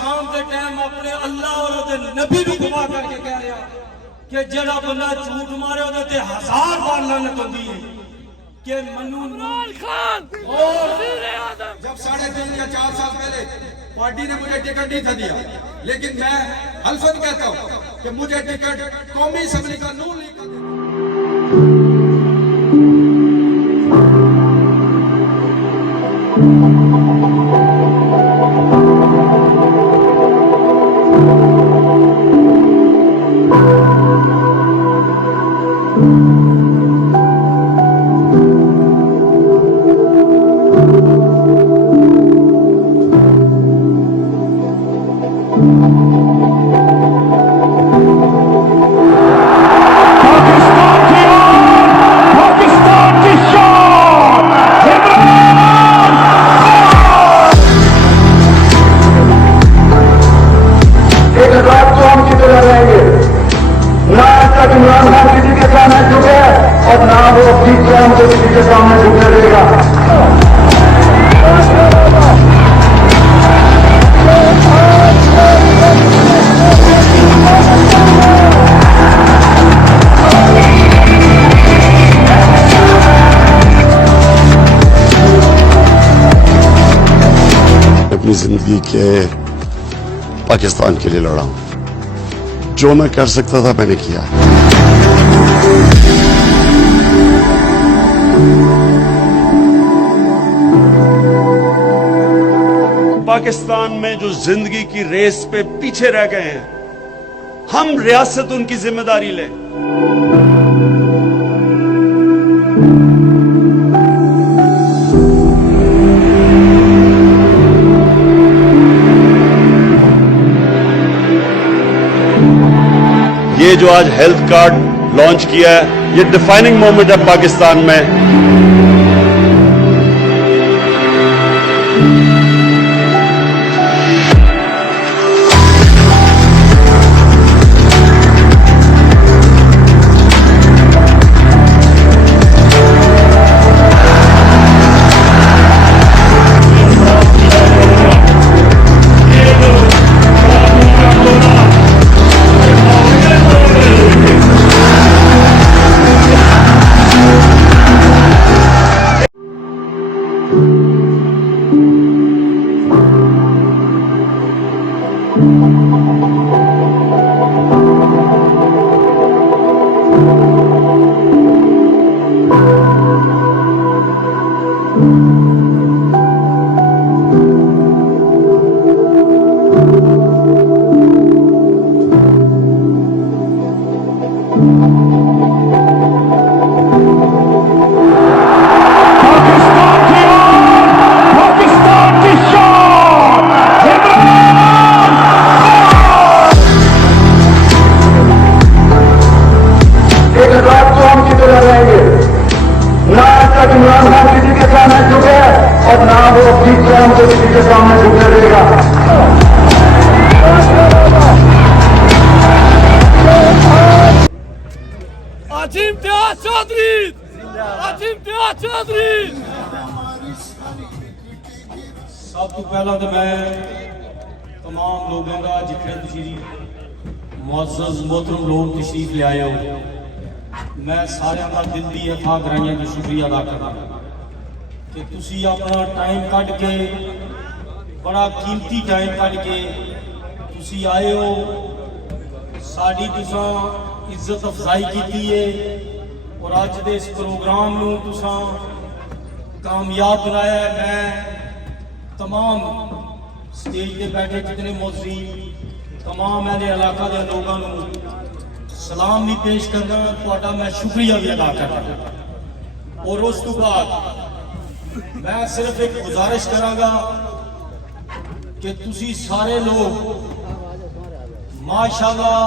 शाम के टाइम अपने अल्लाह और नबी को गुमा करके कह रहा कि जड़ा बंदा झूठ मारे उहदे ते 1000 बार लानत होती है कि मनु खान और जब 3.5 या 4 साल पहले पार्टी ने मुझे टिकट नहीं था दिया, लेकिन मैं हल्फन कहता हूं कि मुझे टिकट कौमी असेंबली का नून लीग का अपनी जिंदगी के पाकिस्तान के लिए लड़ा हूं। जो मैं कर सकता था मैंने किया। पाकिस्तान में जो जिंदगी की रेस पे पीछे रह गए हैं, हम रियासत उनकी जिम्मेदारी लें। ये जो आज हेल्थ कार्ड लॉन्च किया है, ये डिफाइनिंग मोमेंट है पाकिस्तान में। सब तो पहला तो मैं तमाम लोगों का जितने मुअज़्ज़ज़ मोहतरम लोग तशरीफ ले आए हो, मैं सारे का दिल दी अथा गहराइयां का शुक्रिया अदा करना कि तुसी अपना टाइम कट के, बड़ा कीमती टाइम कट के तुसी आए हो, साड़ी तुसा इज्जत अफजाई की है और अज दे इस प्रोग्राम नूं तुसा कामयाब बनाया है। मैं तमाम स्टेज पे बैठे जितने मौजूद तमाम मेरे इलाका के लोगों को सलाम भी पेश करना, थोड़ा मैं शुक्रिया भी अदा करना। और उस तो बाद मैं सिर्फ एक गुजारिश करांगा कि तुसी सारे लोग माशाल्लाह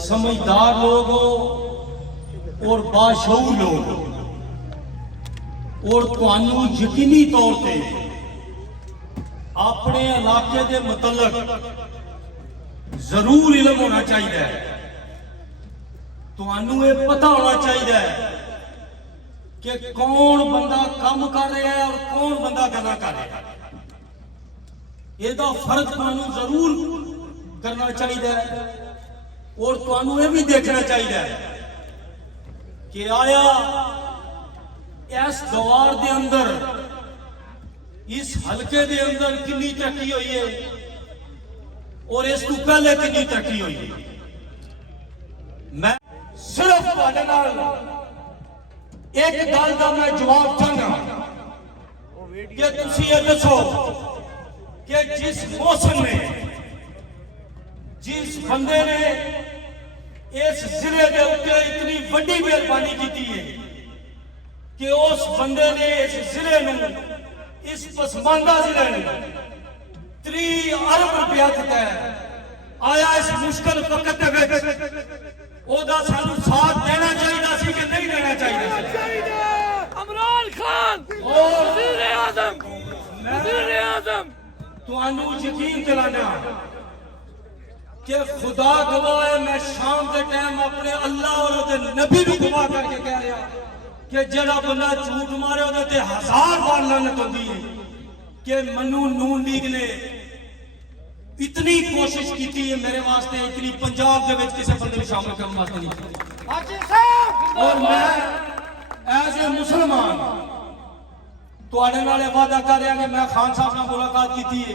समझदार लोग हो और बाशऊर लोग हो, और तुहानू यकीनी तौर पे अपने इलाके के मतलब जरूर इल्म होना चाहिए। तुहानू ये पता होना चाहिए कि कौन बंदा काम कर रहा है और कौन बंदा गला कर रहा है। ਇਹਦਾ ਫਰਜ਼ ਤੁਹਾਨੂੰ ਜ਼ਰੂਰ ਕਰਨਾ ਚਾਹੀਦਾ ਹੈ ਔਰ ਤੁਹਾਨੂੰ ਇਹ ਵੀ ਦੇਖਣਾ ਚਾਹੀਦਾ ਹੈ ਕਿ ਆਇਆ ਇਸ ਦੌਰ ਦੇ ਅੰਦਰ ਇਸ ਹਲਕੇ ਦੇ ਅੰਦਰ ਕਿੰਨੀ ਤਰੱਕੀ ਹੋਈ ਹੈ ਔਰ ਇਸ ਤੋਂ ਪਹਿਲੇ ਕਿੰਨੀ ਤਰੱਕੀ ਹੋਈ ਹੈ। ਮੈਂ ਸਿਰਫ ਤੁਹਾਡੇ ਨਾਲ ਇੱਕ ਗੱਲ ਦਾ ਮੈਂ ਜਵਾਬ ਚਾਹੁੰਦਾ ਕਿ ਤੁਸੀਂ ਇਹ ਦੱਸੋ कि जिस मौसम में जिस बंदे ने इस जिले के उत्ते इतनी बड़ी मेहरबानी की है कि उस बंदे ने इस जिले नूं इस पसमानदा जिले नूं 3 अरब रुपया दिता है। आया इस मुश्किल वक्त दे विच ओदा सानू साथ देना चाहिए सी कि नहीं देना चाहिए। इमरान खान वज़ीर आज़म ਤੁਹਾਨੂੰ ਯਕੀਨ ਦਿਲਾਣਾ कि खुदा गवाह है मैं शाम के टाइम अपने अल्लाह और उसके नबी भी गवाह करके कह रहा कि जेड़ा बंदा झूठ मारे ਉਹਦੇ ਤੇ 1000 बार लानत होती है कि मनु नून लीग ने इतनी कोशिश की है मेरे वास्ते इतनी पंजाब के विच किसी बंदे को शामिल करने वास्ते नहीं की। और मैं एज ए मुसलमान ਤੁਹਾਡੇ ਨਾਲ ਇਹ ਵਾਅਦਾ ਕਰ ਰਿਹਾ ਕਿ ਮੈਂ ਖਾਨ ਸਾਹਿਬ ਨਾਲ ਮੁਲਾਕਾਤ ਕੀਤੀ ਹੈ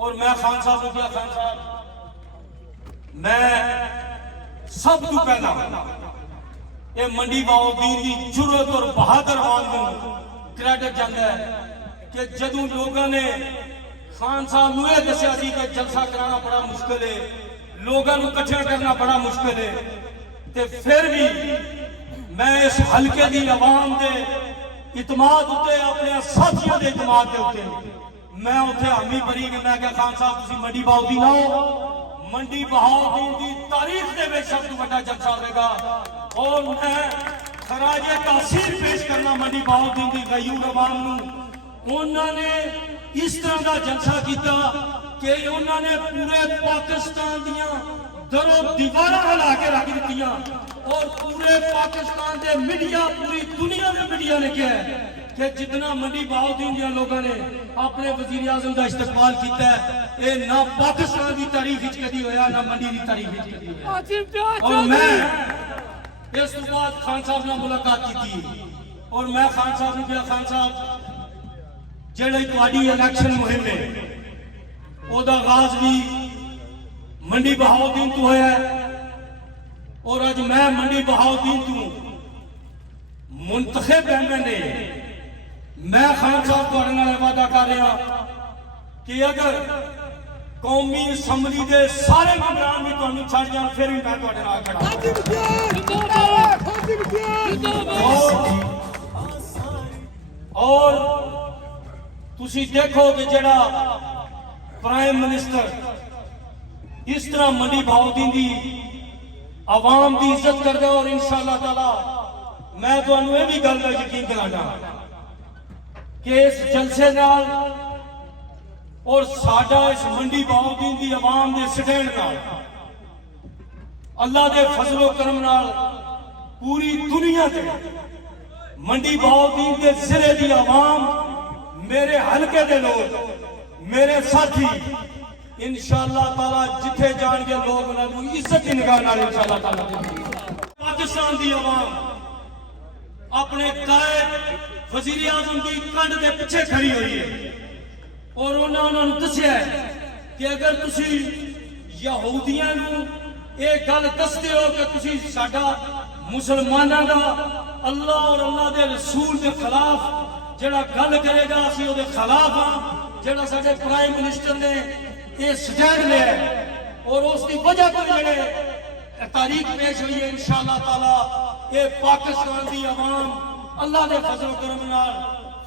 और मैं खान साहब ਨੂੰ ਕਿਹਾ ਖਾਨ ਸਾਹਿਬ मैं सब ਤੋਂ ਪਹਿਲਾਂ ਇਹ ਮੰਡੀ ਬਾਉਦੀਨ ਦੀ ਜੁਰਅਤ और बहादुर आवाम ਨੂੰ ਕ੍ਰੈਡਿਟ ਜਾਂਦਾ ਹੈ कि ਜਦੋਂ ਲੋਕਾਂ ਨੇ ਖਾਨ ਸਾਹਿਬ ਨੂੰ ਇਹ ਦੱਸਿਆ ਸੀ ਕਿ ਜਲਸਾ ਕਰਾਉਣਾ ਬੜਾ ਮੁਸ਼ਕਲ ਹੈ ਲੋਕਾਂ ਨੂੰ ਇਕੱਠਾ ਕਰਨਾ ਬੜਾ ਮੁਸ਼ਕਲ ਹੈ ਤੇ ਫਿਰ ਵੀ मैं इस हल्के ਦੀ आवाम ਦੇ इतमाद उत्ते अपने साथियों के इतमाद के उत्ते मैं उत्थे हामी भरी कि मैं क्या खान साहब तुसी मंडी बहाउद्दीन आओ मंडी बहाउद्दीन की तारीख के विच सब तो बड़ा जलसा होगा और मैं खराजे तासीर पेश करना मंडी बहाउद्दीन की गयूर अवाम नूं। उन्होंने इस तरह का जलसा किया कि उन्होंने पूरे पाकिस्तान दियां दरों दीवारां हिला के रख दित्तियां और पूरे पाकिस्तान के मीडिया पूरी दुनिया में मीडिया ने कहा है कि जितना मंडी बहाउद्दीन के लोगों ने अपने वजीर आजम का इस्तकबाल किया है ये ना पाकिस्तान की तारीख कभी होया ना मंडी की तारीख कभी होया। और मैं इस बाद खान साहब ने मुलाकात की और मैं खान साहब ने कहा खान साहब जिहड़ी तुहाडी इलेक्शन मुहिम है ओहदा आगाज भी मंडी बहाउद्दीन तो होया और अज मैं मंडी बहाउद्दीन तू मुंतखब एमएलए मैं खान साहब तुहाडे नाल वादा कर रहा कि अगर कौमी असैंबली के सारे मैंबरान भी तुहानू छड़ जाण फिर भी मैं तुहाडे नाल खड़ा। और तुसी देखो कि जेड़ा प्राइम मिनिस्टर इस तरह मंडी बहाउद्दीन की आवाम की इज्जत करता और इंशाअल्लाह ताला मैं तुहानू ये भी गल का यकीन दिलाना कि इस जलसे नाल और साडा इस मंडी बहाउद्दीन की आवाम के स्टैंड नाल अल्लाह के फजलो करम नाल पूरी दुनिया से मंडी बहाउद्दीन के जिले की आवाम मेरे हलके के लोग मेरे साथी इंशाअल्लाह ताला जिथे जाएंगे लोग उन्होंने इज्जत की निगाह नाल इंशाअल्लाह ताला। पाकिस्तान की आवाम अपने कायद वजीर आजम की कंध के पीछे खड़ी हुई है और उन्होंने दसिया कि अगर तुसी यहूदियों नूं ये गल दसदे हो कि तुसी साडा मुसलमानों का अल्लाह और अल्लाह के रसूल के खिलाफ जिहड़ा गल करेगा असीं उहदे खिलाफ हां जिहड़ा साडे प्राइम मिनिस्टर ने ये स्टैंड लिया और उसकी वजह तो जेड़े तारीख पेश हुई है इंशाअल्लाह ताला ये पाकिस्तान की आवाम अल्लाह के फजल करम नाल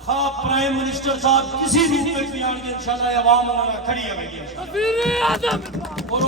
खा प्राइम मिनिस्टर साहब किसी रूप में भी आएंगे इंशाअल्लाह आवाम खड़ी होगी और